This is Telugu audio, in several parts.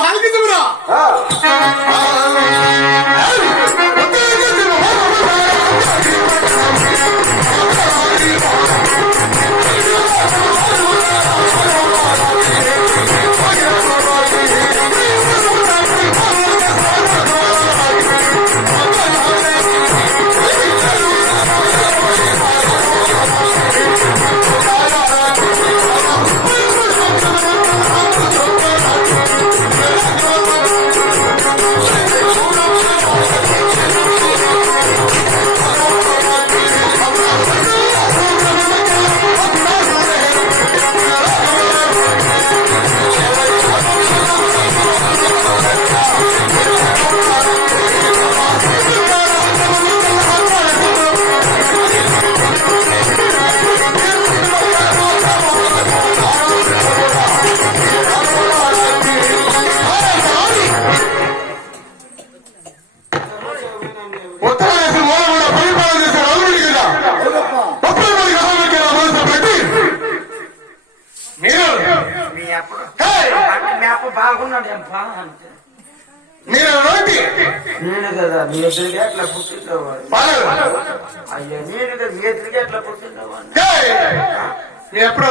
ఆలకించుకురా ఉత్తరదేశ మీ అప్పుడు హే! అంటే మీ అప్పు బాగున్నాడు బా అంటే మీరు నోటి. నేను కదా మీ ఎదురుగా ఎట్లా పుట్టిండేవాడు అయ్యో నేను కదా మీ ఎదురుగా ఎట్లా పుట్టిండేవాడు ఎప్పుడు.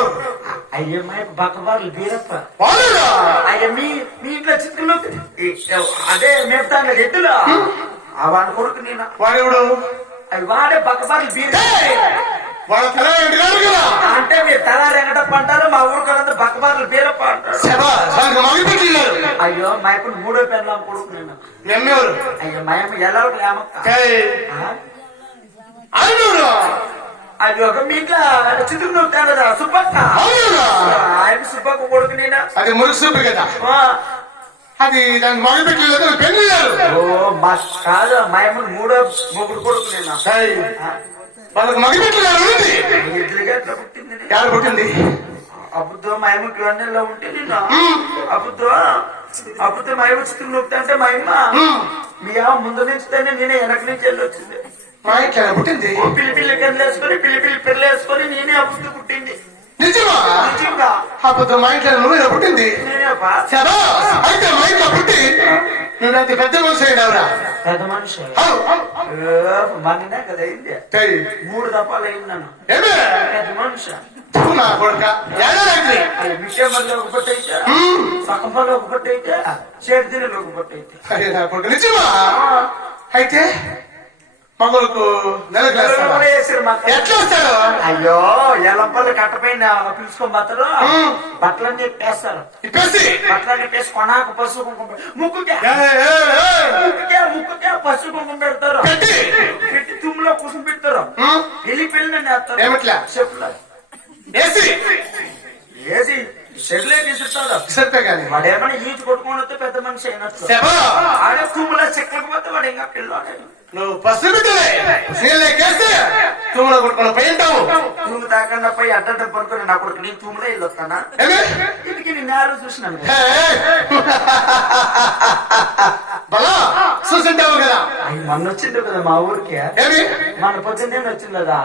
అయ్యో మా బక్కబార్లు బీరప్ప అయ్యో మీ మీ ఇంట్లో చిక్కులు అదే మేపుతాను ఎద్దులు. ఆ వాడి కొడుకు నేను వాడెవడు? అవి వాడే ఏంటి కాదు కదా అంటే అయ్యో మా ఇప్పుడు మూడో పెళ్ళాం కొడుకు నేను ఎమ్మెవరు అయ్యో మా అమ్మ ఎలా లేమక్క అవును అది ఒక మీ ఇంట్లో చిత్రం కదా సుబ్బక్క. ఆయన సుబ్బక్క కొడుకు నేనా? అది మురుగు సూపర్ కదా? అది దానికి మగ పెట్టలేదు పెళ్ళినారు ఓ మా కాదు మా అమ్మ మూడో మొగుడు కొడుకు నేనా? వాళ్ళకి మగ పెట్టలేదు పుట్టింది? పుట్టింది? అబద్ధం మా అమ్మకి ఇవన్నీలో ఉంటే నేను? అబద్ధం. అబద్ధం మా అమ్మ చిత్రం నొక్కుతా అంటే మా అమ్మ మీ అమ్మ ముందు నుంచితేనే నేనే వెనక నుంచి వెళ్ళి వచ్చింది. మా ఇంట్లో పుట్టింది? పిల్లి పిల్లి కన్ను వేసుకొని పిల్లి పిల్లి నేనే అబద్ధం పుట్టింది. నిజమా? నిజంగా. అప్పుడు మా ఇంట్లో నువ్వు పుట్టింది? నేనే అయితే మా ఇంట్లో పుట్టి? నువ్వు అంత పెద్ద మనిషి అయినావురా పెద్ద మనిషి. అవు, మనినే కదా అయింది. మూడు దఫాలు అయిందన్న ఏమే? పెద్ద మనిషి. నా కొడుక. ఏడాది నా కొడుకు నిజమా? అయితే మాకు. ఎట్లా వస్తాడు అయ్యో ఎలంపల్లి కట్టపైన పిలుచుకొని ఉమ్. బట్టలన్నీ వేస్తారు ఇప్పేసి? బట్టలన్నీ వేసి కొనాకు పసుపు కుంకుమ ముక్కుకే. ముక్కుకే ముక్కుకే పసుపు కుంకుమ పెడతారు. పెట్టి? తుమ్ములో కుసుము పెడతారు. పెళ్ళి వేస్తారు. ఏమిట్లా? చెప్పులు. వేసి ఏది షెడ్లే తీసుకుంటాడు సరిపే కానీ. వాడు ఏమైనా ఈజు కొట్టుకొని వస్తే పెద్ద మనిషి అయినట్లు శబా! ఆడే తుమ్ములో చెక్కకపోతే వాడు ఇంకా పిల్లవాడే నువ్వు పసి తుమ్మల కొట్టుకుని పోయింటావు నువ్వు దాకా పోయి అడ్డ పడుకొని నా కొడుకు నేను వస్తానా ఏమి? ఇంటికి నేను నేరు చూసినాను. బలా చూసింటావు కదా. అయ్యి మొన్న వచ్చింది కదా మా ఊరికి. మన పొద్దున్నే వచ్చింది కదా.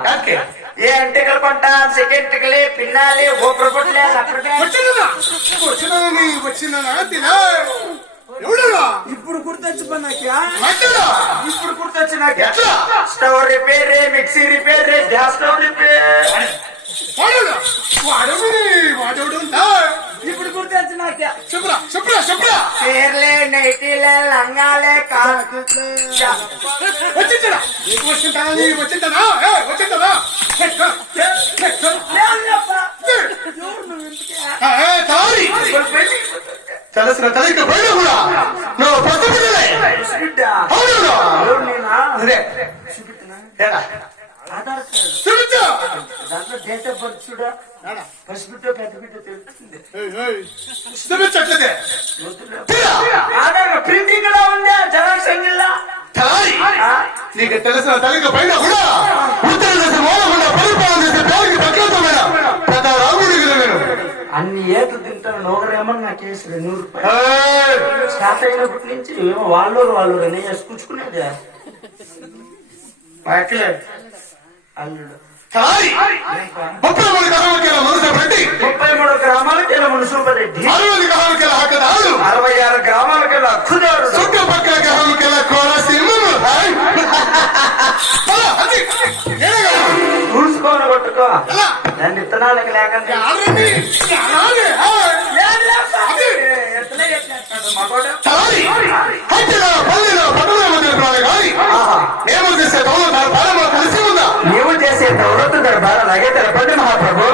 ఏ అంటికలు కొంటా సెకండ్ టికలే పిన్నాలి ఓ వచ్చినదని వచ్చిన తినా. ఎవడురా ఇప్పుడు మధ్యలో ఇప్పుడు గుర్తొచ్చి? Stove repair mixie repair gas stove repair వాడెవడు ఇప్పుడు గుర్తొచ్చి చీరలే నైటీలే లంగాలే కాకు వచ్చిందా వచ్చిందా వచ్చిందా తెలిసిన తల్లికి పోయినా కూడా నువ్వు పసి బిడ్డలే అవును అదే ఏడా ఆధార్ కార్డు చూపించు దాంట్లో డేట్ ఆఫ్ బర్త్ చూడ పసిబిడ్డ పెద్ద బిడ్డ తెలుస్తుంది చూపించట్లేదే వద్దులే. తీరా ఆధార్ కార్డు ప్రింటింగ్ లో ఉంది జెరాక్స్ అంగిల్లా తారి నీకు తెలిసిన తల్లికి పైన కూడా ఉత్తర దేశం మూలకుండా పరిపాలన చేసే పేరుకి తగ్గతమైన పెద్ద రాముడికి నేను అన్ని ఏట్లు తింటాను నోగరేమని నాకు వేసి రెండు రూపాయలు స్టార్ట్ అయినప్పటి నుంచి ఏమో వాళ్ళు వాళ్ళు రెండు వేసుకుంచుకునేది అల్లుడు. ముప్పై మూడు గ్రామాలకేలా మనుషులపరెడ్డి అరవై గ్రామాలకేలా అరవై ఆరు గ్రామాలకేలా హక్కుదాడు సుట్టు నన్ను ఇత్తనాలకి లేక మేము చేసే దౌరత్తు దర్బార అలాగే తెలపండి మహాప్రభు.